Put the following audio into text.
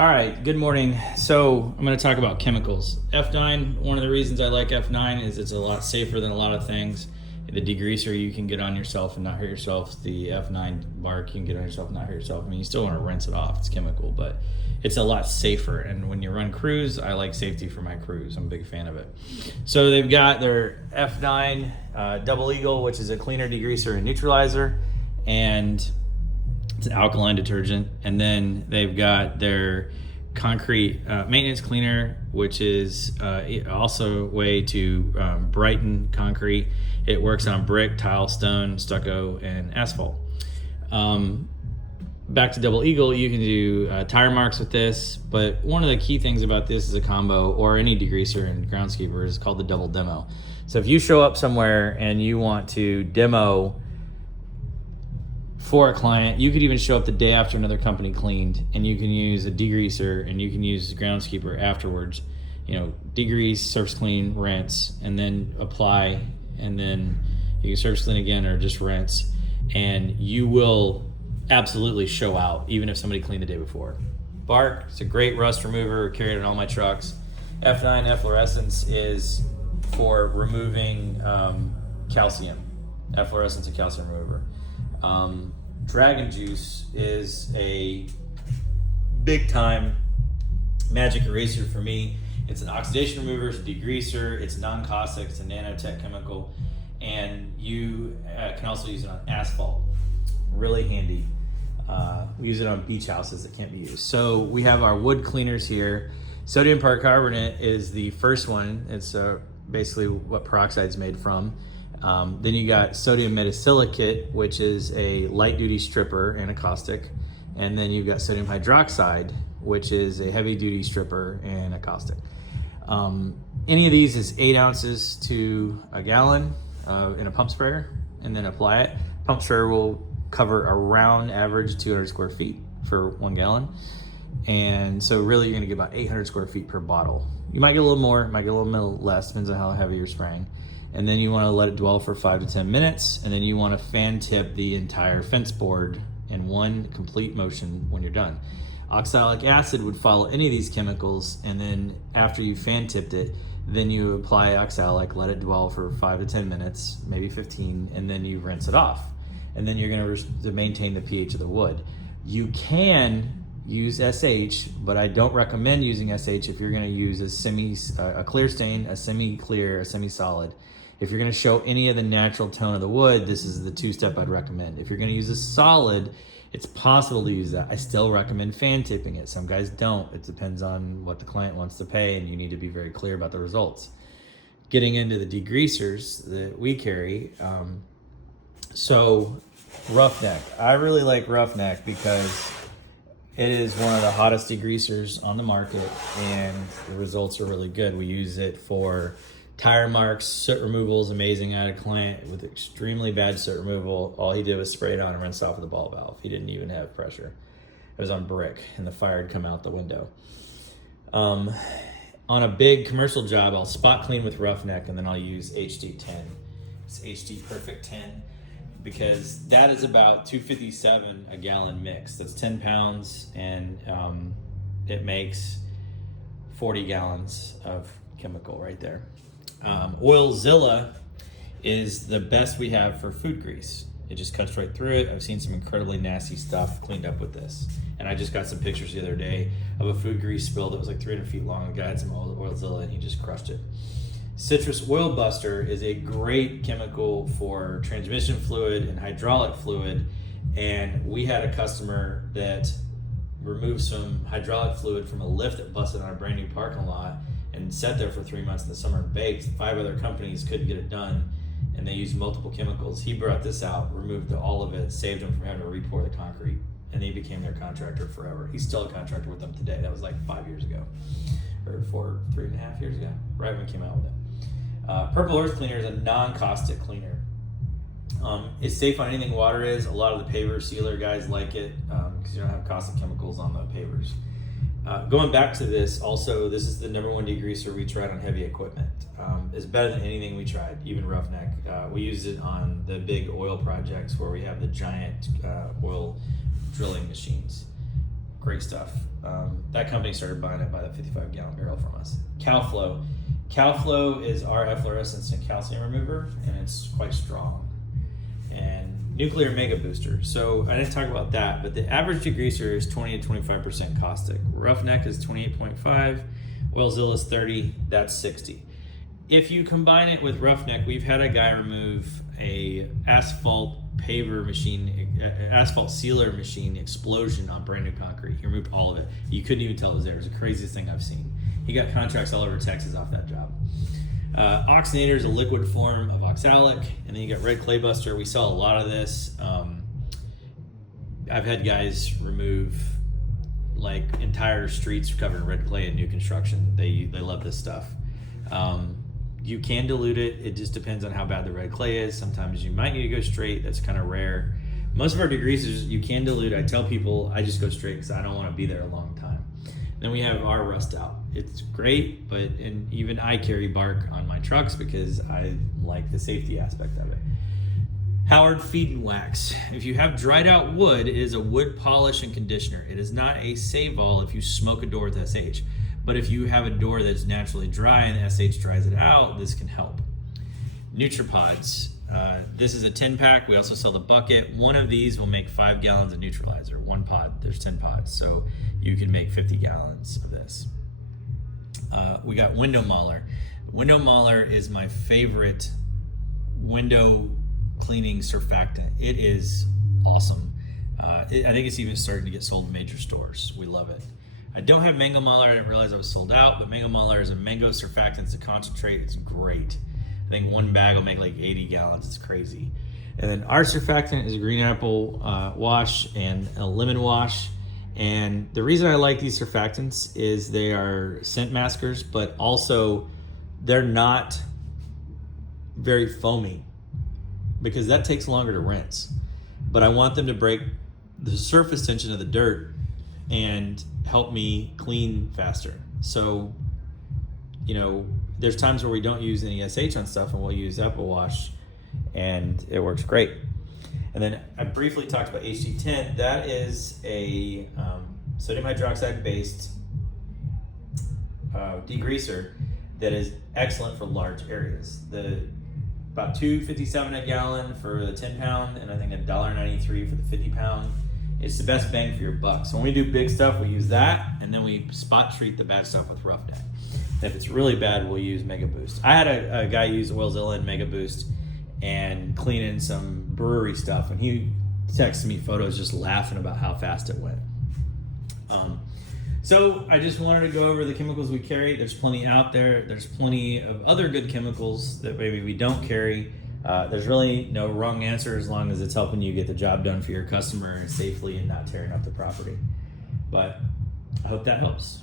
All right, good morning. So I'm going to talk about chemicals. F9, one of the reasons I like F9 is it's a lot safer than a lot of things. The degreaser you can get on yourself and not hurt yourself. The F9 bark you can get on yourself and not hurt yourself. I mean, you still want to rinse it off. It's chemical, but it's a lot safer. And when you run crews, I like safety for my crews. I'm a big fan of it. So they've got their F9 Double Eagle, which is a cleaner, degreaser, and neutralizer. And it's an alkaline detergent. And then they've got their concrete maintenance cleaner, which is also a way to brighten concrete. It works on brick, tile, stone, stucco, and asphalt. Back to Double Eagle, you can do tire marks with this, but one of the key things about this is a combo, or any degreaser and groundskeeper, is called the double demo. So if you show up somewhere and you want to demo for a client, you could even show up the day after another company cleaned, and you can use a degreaser and you can use a groundskeeper afterwards. You know, degrease, surface clean, rinse, and then apply, and then you can surface clean again or just rinse, and you will absolutely show out even if somebody cleaned the day before. Bark, it's a great rust remover, carried on all my trucks. F9 efflorescence is for removing calcium. Efflorescence and calcium remover. Dragon Juice is a big time magic eraser for me. It's an oxidation remover, it's a degreaser, it's non-caustic, it's a nanotech chemical, and you can also use it on asphalt. Really handy. We use it on beach houses that can't be used. So we have our wood cleaners here. Sodium percarbonate is the first one. It's basically what peroxide's made from. Then you got sodium metasilicate, which is a light duty stripper and a caustic. And then you've got sodium hydroxide, which is a heavy duty stripper and a caustic. Any of these is 8 ounces to a gallon in a pump sprayer, and then apply it. Pump sprayer will cover around average 200 square feet for 1 gallon. And so really you're gonna get about 800 square feet per bottle. You might get a little more, might get a little less, depends on how heavy you're spraying. And then you want to let it dwell for 5 to 10 minutes, and then you want to fan tip the entire fence board in one complete motion when you're done. Oxalic acid would follow any of these chemicals, and then after you fan tipped it, then you apply oxalic, let it dwell for 5 to 10 minutes, maybe 15, and then you rinse it off. And then you're going to maintain the pH of the wood. You can use SH, but I don't recommend using SH if you're going to use a clear stain, a semi-clear, a semi-solid. If you're going to show any of the natural tone of the wood, this is the 2-step I'd recommend. If you're going to use a solid, it's possible to use that. I still recommend fan tipping it. Some guys don't. It depends on what the client wants to pay, and you need to be very clear about the results. Getting into the degreasers that we carry, so Roughneck. I really like Roughneck because it is one of the hottest degreasers on the market, and the results are really good. We use it for tire marks. Soot removal is amazing. I had a client with extremely bad soot removal. All he did was spray it on and rinse off with a ball valve. He didn't even have pressure. It was on brick, and the fire had come out the window. On a big commercial job, I'll spot clean with Roughneck, and then I'll use HD10. It's HD Perfect 10, because that is about 257 a gallon mix. That's 10 pounds, and it makes 40 gallons of chemical right there. Oilzilla is the best we have for food grease. It just cuts right through it. I've seen some incredibly nasty stuff cleaned up with this. And I just got some pictures the other day of a food grease spill that was like 300 feet long. The guy had some Oilzilla and he just crushed it. Citrus Oil Buster is a great chemical for transmission fluid and hydraulic fluid. And we had a customer that removed some hydraulic fluid from a lift that busted on a brand new parking lot and sat there for 3 months in the summer and baked. 5 other companies couldn't get it done, and they used multiple chemicals. He brought this out, removed all of it, saved them from having to re-pour the concrete, and he became their contractor forever. He's still a contractor with them today. That was like 5 years ago, or 3.5 years ago, right when we came out with it. Purple Earth Cleaner is a non-caustic cleaner. It's safe on anything water is. A lot of the paver sealer guys like it because you don't have caustic chemicals on the pavers. Going back to this, also, this is the #1 degreaser we tried on heavy equipment. It's better than anything we tried, even Roughneck. We used it on the big oil projects where we have the giant oil drilling machines. great stuff. That company started buying it by the 55-gallon barrel from us. CalFlow. CalFlow is our efflorescence and calcium remover, and it's quite strong. And Nuclear Mega Booster. So I didn't talk about that, but the average degreaser is 20 to 25% caustic. Roughneck is 28.5, Oilzilla is 30, that's 60. If you combine it with Roughneck, we've had a guy remove a asphalt paver machine, asphalt sealer machine explosion on brand new concrete. He removed all of it. You couldn't even tell it was there. It was the craziest thing I've seen. He got contracts all over Texas off that job. Oxygenator is a liquid form of oxalic, and then you got Red Clay Buster. We sell a lot of this. I've had guys remove like entire streets covered in red clay in new construction. They love this stuff. You can dilute it. It just depends on how bad the red clay is. Sometimes you might need to go straight. That's kind of rare. Most of our degreasers you can dilute. I tell people I just go straight because I don't want to be there a long time. Then we have our rust out. It's great, and even I carry bark on my trucks because I like the safety aspect of it. Howard Feed and Wax. If you have dried out wood, it is a wood polish and conditioner. It is not a save-all if you smoke a door with SH. But if you have a door that's naturally dry and SH dries it out, this can help. Nutripods. This is a 10-pack. We also sell the bucket. One of these will make 5 gallons of neutralizer. One pod, there's 10 pods. So you can make 50 gallons of this. We got Window Mauler. Window Mauler is my favorite window cleaning surfactant. It is awesome. I think it's even starting to get sold in major stores. We love it. I don't have Mango Mauler. I didn't realize I was sold out, but Mango Mauler is a mango surfactant. It's a concentrate. It's great. I think one bag will make like 80 gallons. It's crazy. And then our surfactant is a green apple wash and a lemon wash. And the reason I like these surfactants is they are scent maskers, but also they're not very foamy because that takes longer to rinse. But I want them to break the surface tension of the dirt and help me clean faster. So, you know, there's times where we don't use any SH on stuff and we'll use apple wash and it works great. And then I briefly talked about HD10. That is a sodium hydroxide based degreaser that is excellent for large areas. About $2.57 a gallon for the 10 pound, and I think $1.93 for the 50 pound. It's the best bang for your buck. So when we do big stuff, we use that, and then we spot treat the bad stuff with Roughneck. If it's really bad, we'll use Mega Boost. I had a guy use Oilzilla and Mega Boost and clean in some brewery stuff, and he texted me photos just laughing about how fast it went. So I just wanted to go over the chemicals we carry. There's plenty out there. There's plenty of other good chemicals that maybe we don't carry. There's really no wrong answer as long as it's helping you get the job done for your customer safely and not tearing up the property. But I hope that helps.